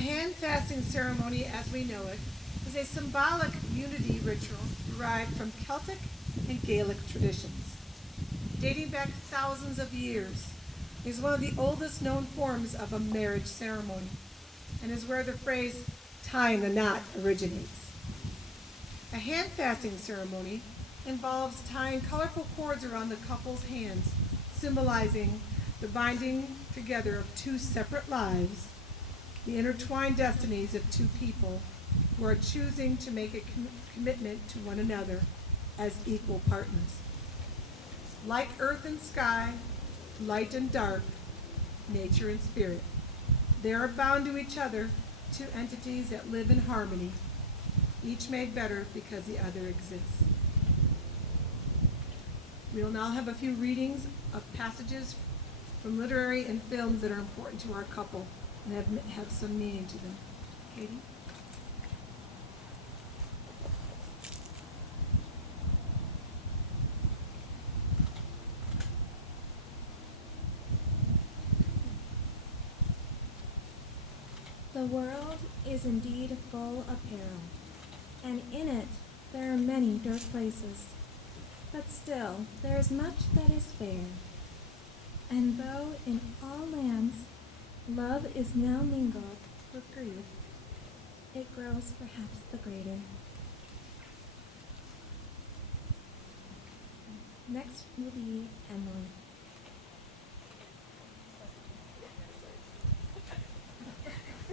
hand fasting ceremony as we know it is a symbolic unity ritual derived from Celtic and Gaelic traditions. Dating back thousands of years, it is one of the oldest known forms of a marriage ceremony and is where the phrase tying the knot originates. A hand fasting ceremony involves tying colorful cords around the couple's hands, symbolizing the binding together of two separate lives, the intertwined destinies of two people who are choosing to make a commitment to one another as equal partners. Like earth and sky, light and dark, nature and spirit, they are bound to each other, two entities that live in harmony, each made better because the other exists. We will now have a few readings of passages from literary and films that are important to our couple and have some meaning to them. Katie? The world is indeed full of peril, and in it there are many dark places. But still there is much that is fair. And though in all lands love is now mingled with grief, it grows perhaps the greater. Next will be Emily.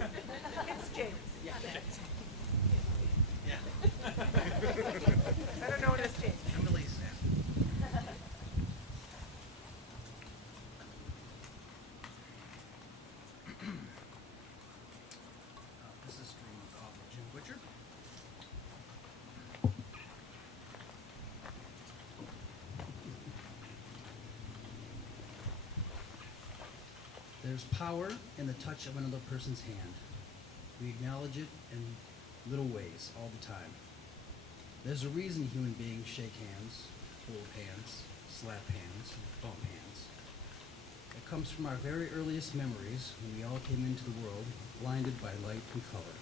It's James. Yeah. Better known as James. Emily's. This is from Jim Butcher. There's power in the touch of another person's hand. We acknowledge it in little ways all the time. There's a reason human beings shake hands, hold hands, slap hands, bump hands. It comes from our very earliest memories when we all came into the world blinded by light and color,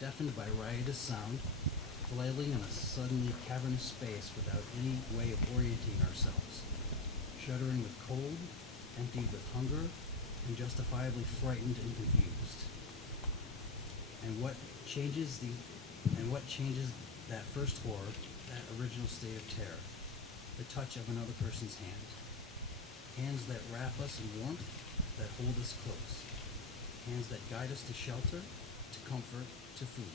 deafened by riotous sound, flailing in a suddenly cavernous space without any way of orienting ourselves, shuddering with cold, emptied with hunger, and justifiably frightened and confused. And what changes that first horror, that original state of terror? The touch of another person's hand. Hands that wrap us in warmth, that hold us close. Hands that guide us to shelter, to comfort, to food.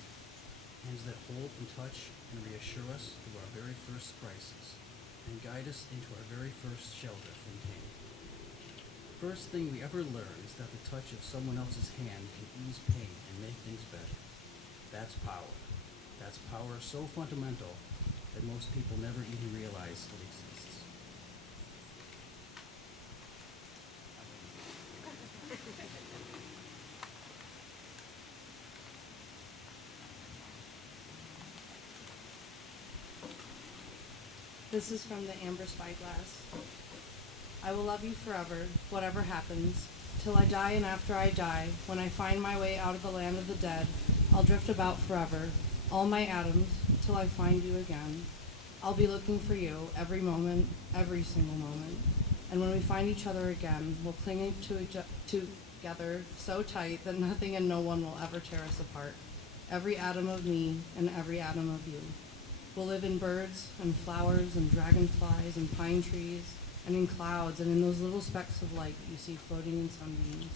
Hands that hold and touch and reassure us through our very first crisis, and guide us into our very first shelter from pain. First thing we ever learn is that the touch of someone else's hand can ease pain and make things better. That's power. That's power so fundamental that most people never even realize it exists. This is from the Amber Spyglass. I will love you forever, whatever happens, till I die and after I die, when I find my way out of the land of the dead, I'll drift about forever, all my atoms, till I find you again. I'll be looking for you every moment, every single moment. And when we find each other again, we'll cling together so tight that nothing and no one will ever tear us apart. Every atom of me and every atom of you. We'll live in birds and flowers and dragonflies and pine trees and in clouds and in those little specks of light you see floating in sunbeams.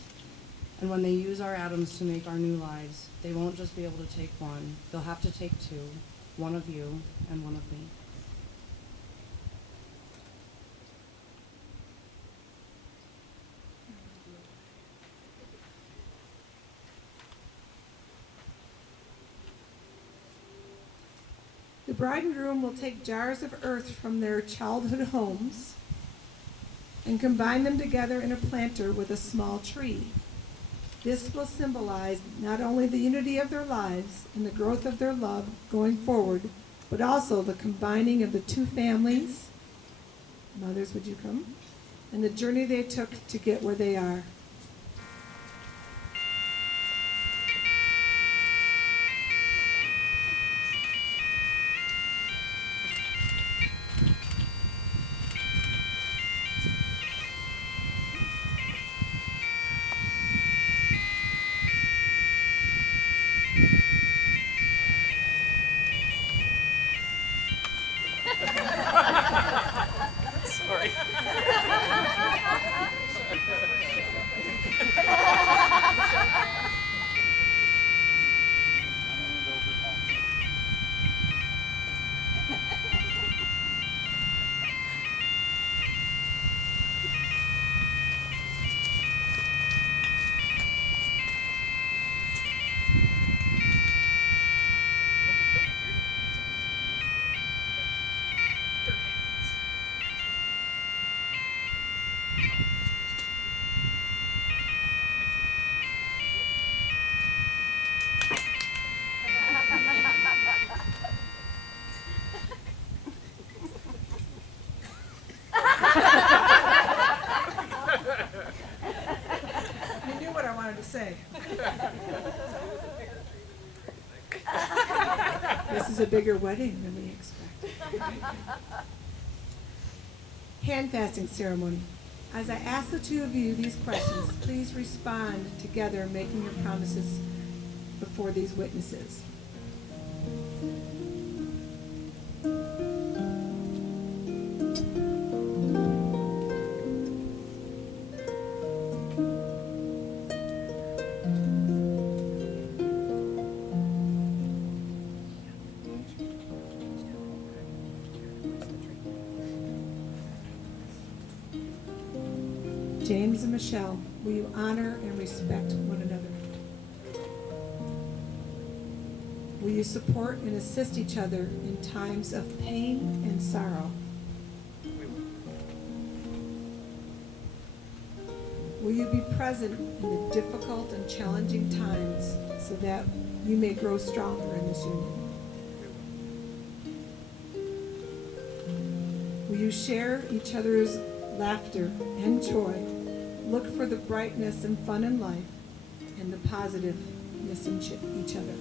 And when they use our atoms to make our new lives, they won't just be able to take one. They'll have to take two, one of you and one of me. The bride and groom will take jars of earth from their childhood homes and combine them together in a planter with a small tree. This will symbolize not only the unity of their lives and the growth of their love going forward, but also the combining of the two families. Mothers, would you come? And the journey they took to get where they are. Sorry. You knew what I wanted to say. This is a bigger wedding than we expected. Hand fasting ceremony. As I ask the two of you these questions, please respond together, making your promises before these witnesses. James and Michelle, will you honor and respect one another? Will you support and assist each other in times of pain and sorrow? Will you be present in the difficult and challenging times so that you may grow stronger in this union? Will you share each other's laughter and joy? Look for the brightness and fun in life and the positiveness in each other.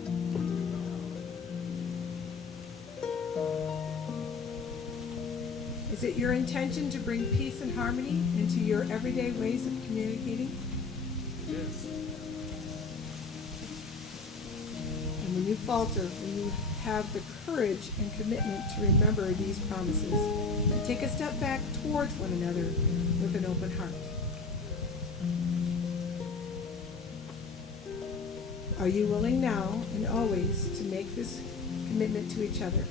Is it your intention to bring peace and harmony into your everyday ways of communicating? Yes. And when you falter, when you have the courage and commitment to remember these promises and take a step back towards one another with an open heart. Are you willing now and always to make this commitment to each other?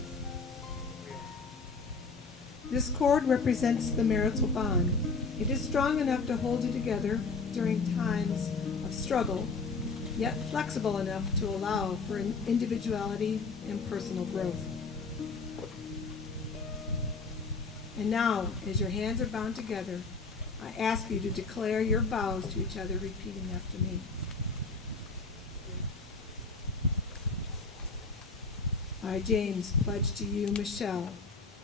This cord represents the marital bond. It is strong enough to hold you together during times of struggle, yet flexible enough to allow for individuality and personal growth. And now, as your hands are bound together, I ask you to declare your vows to each other, repeating after me. I, James, pledge to you, Michelle,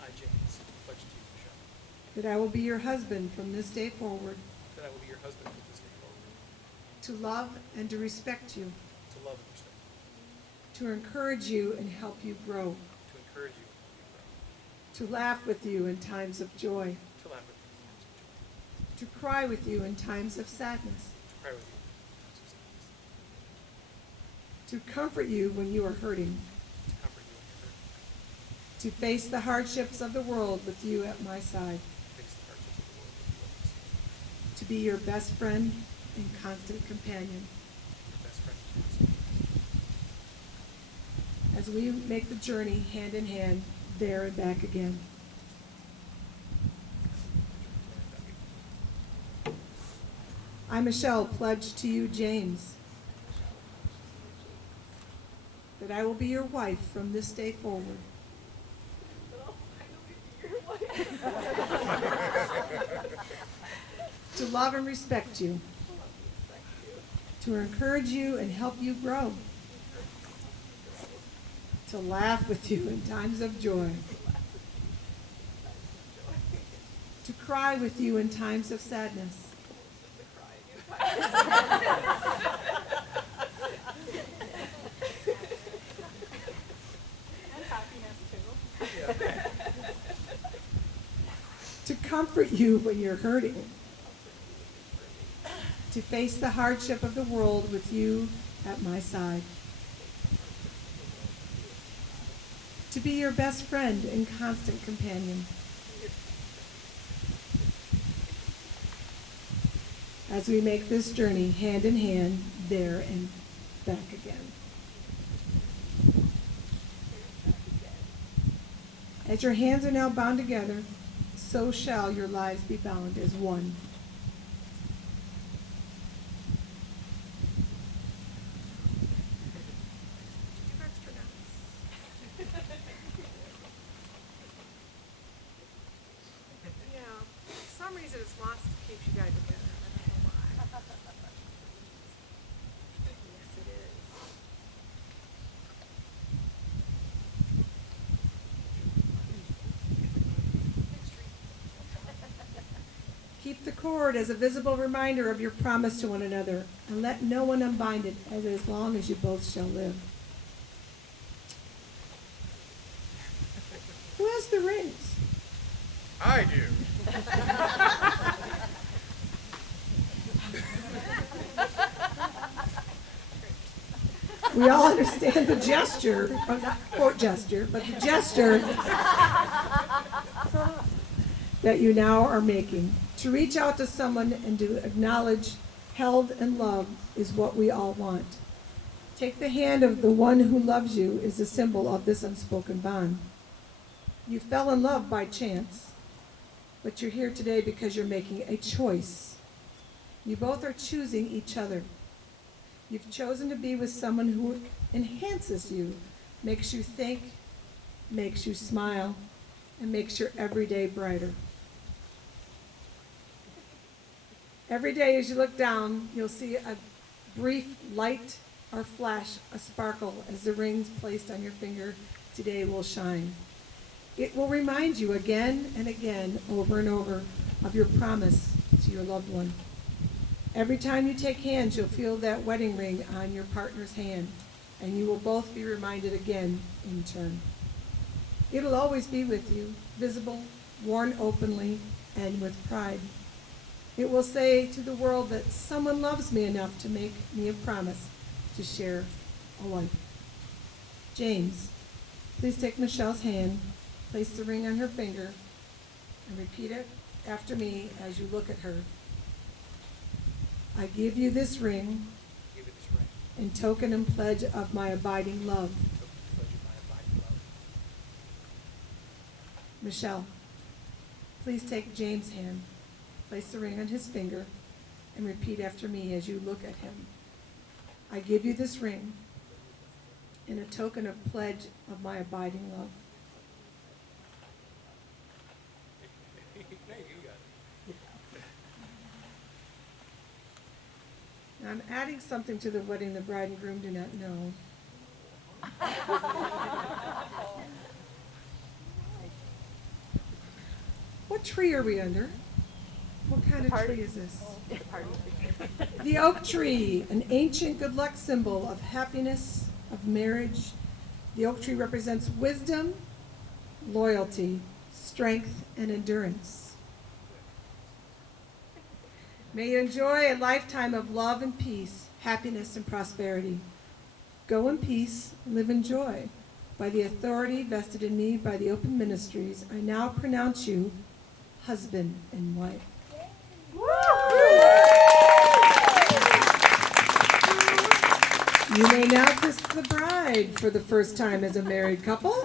I, James, pledge to you, Michelle, that I will be your husband from this day forward, that I will be your husband from this day forward, to love and to respect you, to love and respect you, to encourage you and help you grow, to encourage you and to laugh with you in times of joy, to grow, to laugh with you in times of joy, to cry with you in times of sadness, to cry with you in times of sadness, to comfort you when you are hurting, to comfort you when you're hurt, to face the hardships of the world with you at my side, to face the hardships of the world with you at my side, to be your best friend and constant companion. your best friend and constant companion. As we make the journey hand in hand, there and back again. I, Michelle, pledge to you, James, that I will be your wife from this day forward. To love and respect you. To encourage you and help you grow. To laugh with you in times of joy. To cry with you in times of sadness. To comfort you when you're hurting. To face the hardship of the world with you at my side. To be your best friend and constant companion. As we make this journey hand in hand, there and back again. As your hands are now bound together, so shall your lives be bound as one. Yeah, for some reason it wants to keep you guys together. I don't know why. Yes, it is. Keep the cord as a visible reminder of your promise to one another, and let no one unbind it as long as you both shall live. Who has the rings? I do. We all understand the gesture, or not court gesture, but the gesture that you now are making. To reach out to someone and to acknowledge held and loved is what we all want. Take the hand of the one who loves you is a symbol of this unspoken bond. You fell in love by chance, but you're here today because you're making a choice. You both are choosing each other. You've chosen to be with someone who enhances you, makes you think, makes you smile, and makes your everyday brighter. Every day as you look down, you'll see a brief light or flash, a sparkle as the rings placed on your finger today will shine. It will remind you again and again, over and over, of your promise to your loved one. Every time you take hands, you'll feel that wedding ring on your partner's hand, and you will both be reminded again in turn. It'll always be with you, visible, worn openly, and with pride. It will say to the world that someone loves me enough to make me a promise to share a life. James, please take Michelle's hand, place the ring on her finger, and repeat it after me as you look at her. I give you this ring Give it this ring. in token and pledge of my abiding love. Took the pledge of my abiding love. Michelle, please take James' hand, place the ring on his finger, and repeat after me as you look at him. I give you this ring in a token of pledge of my abiding love. Hey, you got it. Now, I'm adding something to the wedding the bride and groom do not know. What tree are we under? What kind of tree is this? The oak tree, an ancient good luck symbol of happiness, of marriage. The oak tree represents wisdom, loyalty, strength, and endurance. May you enjoy a lifetime of love and peace, happiness and prosperity. Go in peace, live in joy. By the authority vested in me by the open ministries, I now pronounce you husband and wife. You may now kiss the bride for the first time as a married couple.